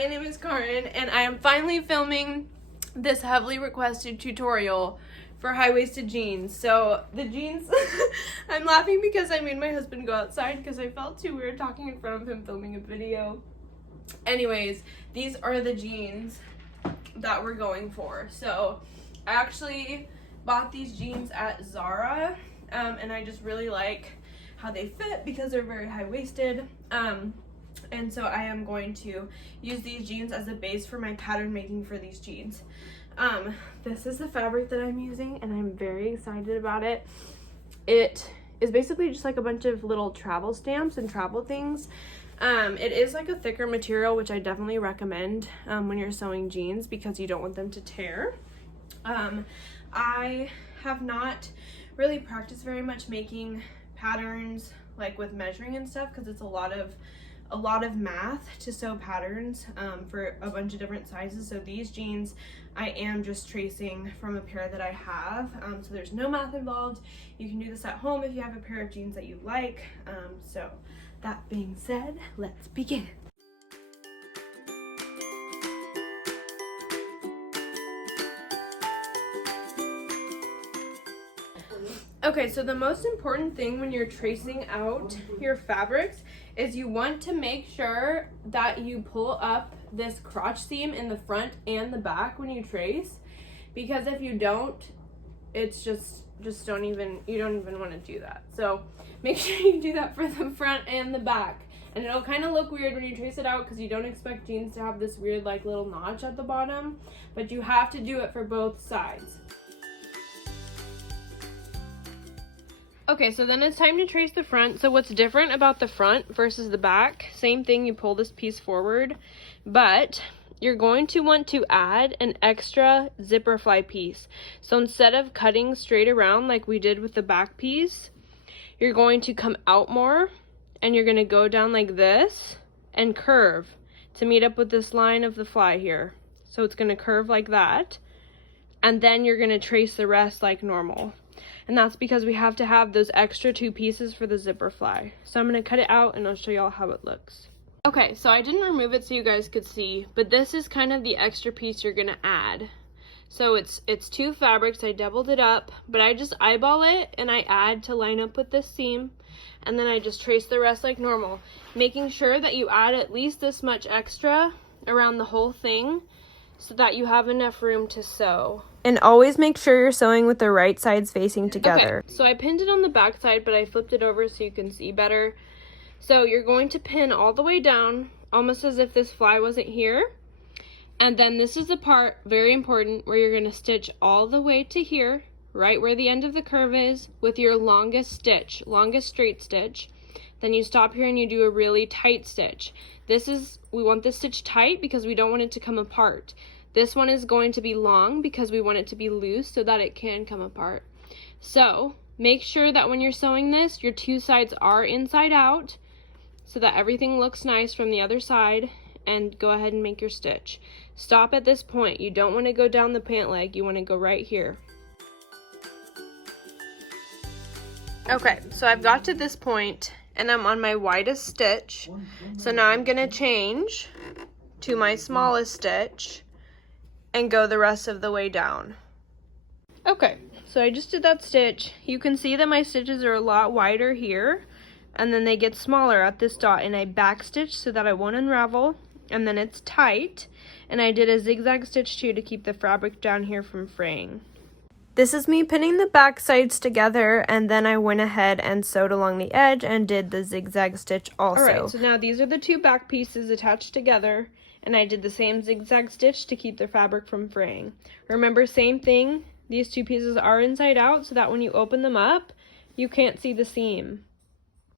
my name is Karin, and I am finally filming this heavily requested tutorial for high-waisted jeans. So the jeans, I'm laughing because I made my husband go outside because I felt too weird talking in front of him filming a video. Anyways, these are the jeans that we're going for. So I actually bought these jeans at Zara, and I just really like how they fit because they're very high-waisted. And so I am going to use these jeans as a base for my pattern making for these jeans. This is the fabric that I'm using, and I'm very excited about it. It is basically just like a bunch of little travel stamps and travel things. It is like a thicker material, which I definitely recommend when you're sewing jeans because you don't want them to tear. I have not really practiced very much making patterns like with measuring and stuff because it's a lot of math to sew patterns for a bunch of different sizes. So these jeans I am just tracing from a pair that I have, so there's no math involved. You can do this at home if you have a pair of jeans that you like. So that being said, let's begin. Okay, so the most important thing when you're tracing out your fabrics is you want to make sure that you pull up this crotch seam in the front and the back when you trace, because if you don't, it's just you don't even want to do that. So make sure you do that for the front and the back, and it'll kind of look weird when you trace it out because you don't expect jeans to have this weird like little notch at the bottom, but you have to do it for both sides. Okay, so then it's time to trace the front. So what's different about the front versus the back? Same thing, you pull this piece forward, but you're going to want to add an extra zipper fly piece. So instead of cutting straight around like we did with the back piece, you're going to come out more and you're going to go down like this and curve to meet up with this line of the fly here. So it's going to curve like that, and then you're going to trace the rest like normal. And that's because we have to have those extra 2 pieces for the zipper fly. So I'm going to cut it out and I'll show y'all how it looks. Okay, so I didn't remove it so you guys could see, but this is kind of the extra piece you're going to add. So it's 2 fabrics. I doubled it up, but I just eyeball it and I add to line up with this seam, and then I just trace the rest like normal, making sure that you add at least this much extra around the whole thing so that you have enough room to sew. And always make sure you're sewing with the right sides facing together. Okay, so I pinned it on the back side, but I flipped it over so you can see better. So you're going to pin all the way down, almost as if this fly wasn't here. And then this is the part, very important, where you're going to stitch all the way to here, right where the end of the curve is, with your longest stitch, longest straight stitch. Then you stop here and you do a really tight stitch. We want this stitch tight because we don't want it to come apart. This one is going to be long because we want it to be loose so that it can come apart. So make sure that when you're sewing this, your 2 sides are inside out so that everything looks nice from the other side, and go ahead and make your stitch. Stop at this point. You don't want to go down the pant leg. You want to go right here. Okay, so I've got to this point and I'm on my widest stitch. So now I'm going to change to my smallest stitch and go the rest of the way down. Okay, so I just did that stitch. You can see that my stitches are a lot wider here, and then they get smaller at this dot, and I back stitch so that I won't unravel, and then it's tight, and I did a zigzag stitch too to keep the fabric down here from fraying. This is me pinning the back sides together, and then I went ahead and sewed along the edge and did the zigzag stitch also. Alright, so now these are the 2 back pieces attached together, and I did the same zigzag stitch to keep the fabric from fraying. Remember, same thing, these 2 pieces are inside out so that when you open them up, you can't see the seam.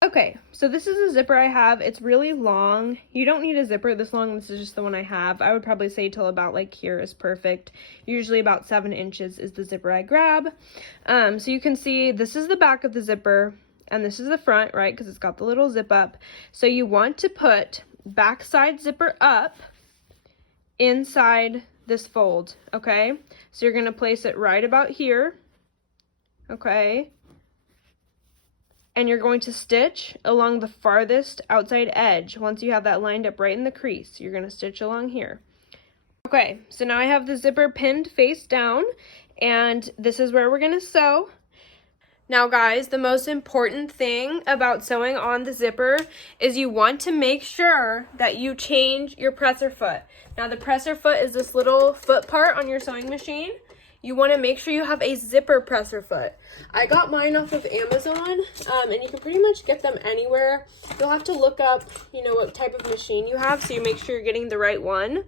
Okay, so this is a zipper I have. It's really long. You don't need a zipper this long. This is just the one I have. I would probably say till about like here is perfect. Usually about 7 inches is the zipper I grab. So you can see this is the back of the zipper and this is the front, right? Because it's got the little zip up. So you want to put backside zipper up inside this fold, okay? So you're going to place it right about here, okay? and you're going to stitch along the farthest outside edge. Once you have that lined up right in the crease, you're going to stitch along here. Okay, so now I have the zipper pinned face down, and this is where we're going to sew. Now guys, the most important thing about sewing on the zipper is you want to make sure that you change your presser foot. Now the presser foot is this little foot part on your sewing machine. You want to make sure you have a zipper presser foot. I got mine off of Amazon, and you can pretty much get them anywhere. You'll have to look up, what type of machine you have so you make sure you're getting the right one.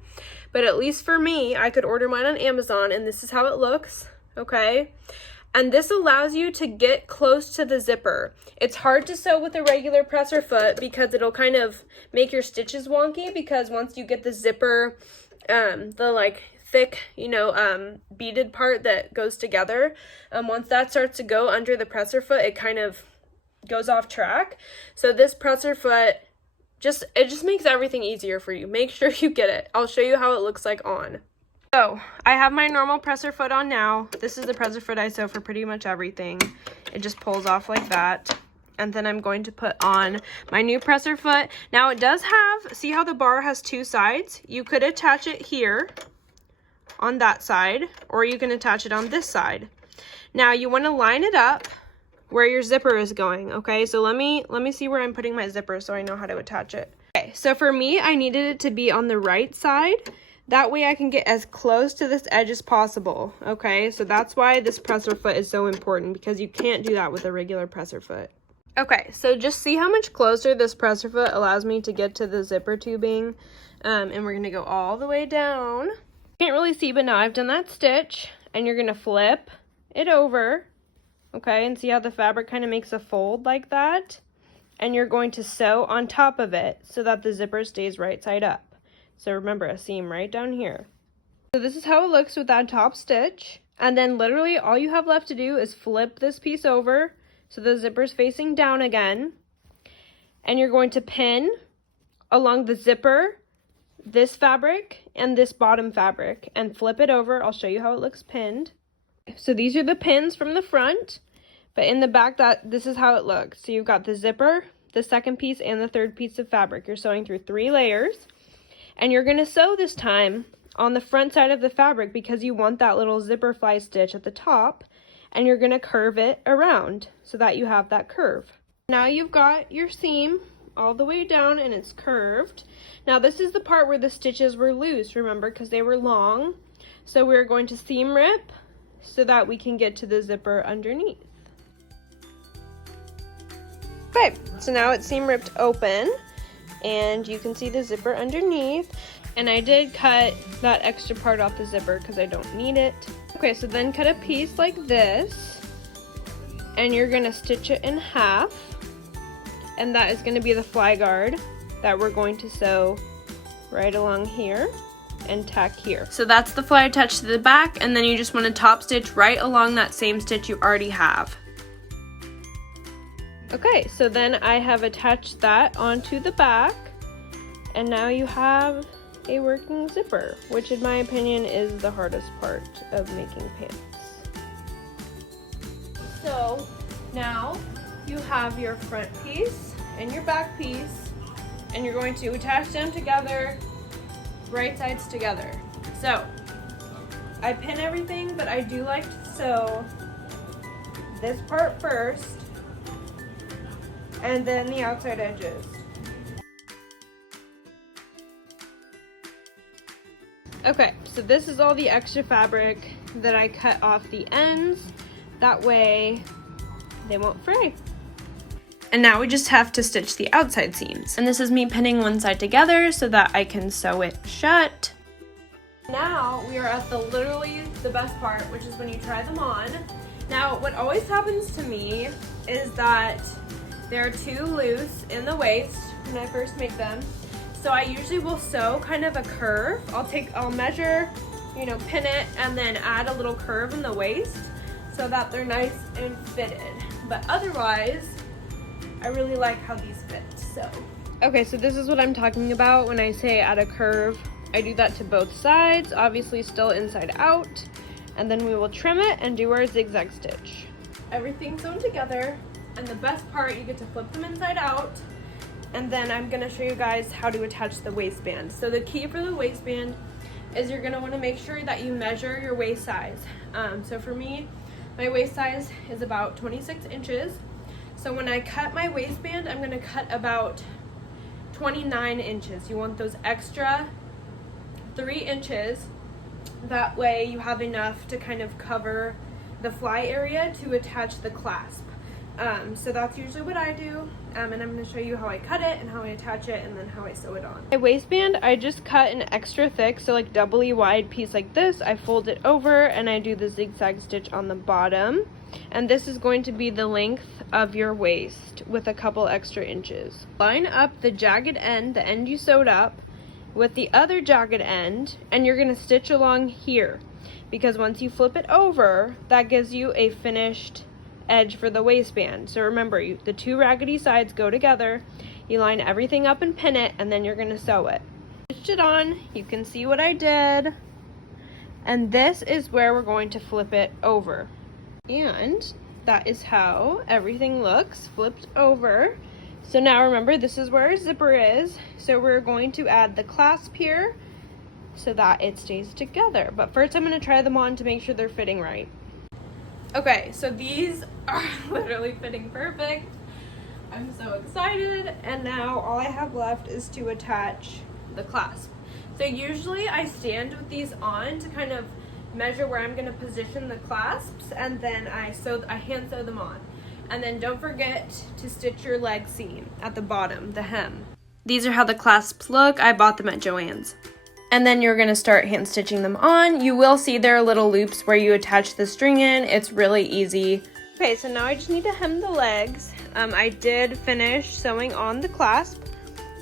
But at least for me, I could order mine on Amazon, and this is how it looks, okay? And this allows you to get close to the zipper. It's hard to sew with a regular presser foot because it'll kind of make your stitches wonky, because once you get the zipper, the thick, beaded part that goes together, once that starts to go under the presser foot, it kind of goes off track. So this presser foot, it just makes everything easier for you. Make sure you get it. I'll show you how it looks like on. So I have my normal presser foot on now. This is the presser foot I sew for pretty much everything. It just pulls off like that. And then I'm going to put on my new presser foot. Now it does have, see how the bar has two sides? You could attach it here on that side, or you can attach it on this side. Now you want to line it up where your zipper is going, okay? So let me see where I'm putting my zipper so I know how to attach it. Okay, so for me, I needed it to be on the right side. That way I can get as close to this edge as possible, okay? So that's why this presser foot is so important, because you can't do that with a regular presser foot. Okay, so just see how much closer this presser foot allows me to get to the zipper tubing. And we're going to go all the way down. Can't really see, but now I've done that stitch. And you're going to flip it over, okay? And see how the fabric kind of makes a fold like that? And you're going to sew on top of it so that the zipper stays right side up. So remember, a seam right down here. So this is how it looks with that top stitch. And then literally all you have left to do is flip this piece over so the zipper's facing down again. And you're going to pin along the zipper, this fabric, and this bottom fabric, and flip it over. I'll show you how it looks pinned. So these are the pins from the front, but in the back, this is how it looks. So you've got the zipper, the second piece, and the third piece of fabric. You're sewing through 3 layers. And you're going to sew this time on the front side of the fabric because you want that little zipper fly stitch at the top, and you're going to curve it around so that you have that curve. Now you've got your seam all the way down and it's curved. Now this is the part where the stitches were loose, remember, because they were long. So we're going to seam rip so that we can get to the zipper underneath. Okay, so now it's seam ripped open. And you can see the zipper underneath, and I did cut that extra part off the zipper because I don't need it. Okay, so then cut a piece like this, and you're going to stitch it in half, and that is going to be the fly guard that we're going to sew right along here and tack here. So that's the fly attached to the back, and then you just want to top stitch right along that same stitch you already have. Okay, so then I have attached that onto the back, and now you have a working zipper, which in my opinion is the hardest part of making pants. So now you have your front piece and your back piece, and you're going to attach them together, right sides together. So I pin everything, but I do like to sew this part first, and then the outside edges. Okay, so this is all the extra fabric that I cut off the ends. That way they won't fray. And now we just have to stitch the outside seams. And this is me pinning one side together so that I can sew it shut. Now we are at literally the best part, which is when you try them on. Now what always happens to me is that they're too loose in the waist when I first make them. So I usually will sew kind of a curve. I'll measure, pin it, and then add a little curve in the waist so that they're nice and fitted. But otherwise, I really like how these fit, so. Okay, so this is what I'm talking about when I say add a curve. I do that to both sides, obviously still inside out, and then we will trim it and do our zigzag stitch. Everything's sewn together. And the best part, you get to flip them inside out. And then I'm gonna show you guys how to attach the waistband. So the key for the waistband is you're gonna wanna make sure that you measure your waist size. So for me, my waist size is about 26 inches. So when I cut my waistband, I'm gonna cut about 29 inches. You want those extra 3 inches. That way you have enough to kind of cover the fly area to attach the clasp. So that's usually what I do, and I'm going to show you how I cut it and how I attach it and then how I sew it on. My waistband, I just cut an extra thick, so like doubly wide piece like this. I fold it over and I do the zigzag stitch on the bottom, and this is going to be the length of your waist with a couple extra inches. Line up the jagged end, the end you sewed up, with the other jagged end, and you're going to stitch along here, because once you flip it over, that gives you a finished edge for the waistband. So remember, the two raggedy sides go together, you line everything up and pin it, and then you're going to sew it. Stitched it on, you can see what I did, and this is where we're going to flip it over. And that is how everything looks flipped over. So now remember, this is where our zipper is, so we're going to add the clasp here so that it stays together. But first I'm going to try them on to make sure they're fitting right. Okay, so these are literally fitting perfect. I'm so excited, and now all I have left is to attach the clasp. So usually I stand with these on to kind of measure where I'm going to position the clasps, and then I hand sew them on. And then don't forget to stitch your leg seam at the bottom, the hem. These are how the clasps look. I bought them at Joann's. And then you're going to start hand stitching them on. You will see there are little loops where you attach the string in. It's really easy. Okay, so now I just need to hem the legs. I did finish sewing on the clasp,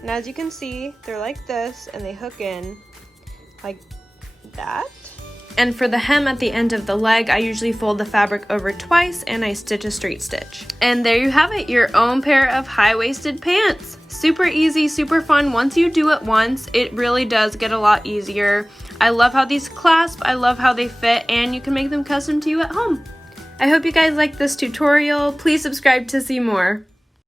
and as you can see, they're like this, and they hook in like that. And for the hem at the end of the leg, I usually fold the fabric over twice and I stitch a straight stitch. And there you have it, your own pair of high-waisted pants. Super easy, super fun. Once you do it once, it really does get a lot easier. I love how these clasp, I love how they fit, and you can make them custom to you at home. I hope you guys liked this tutorial. Please subscribe to see more.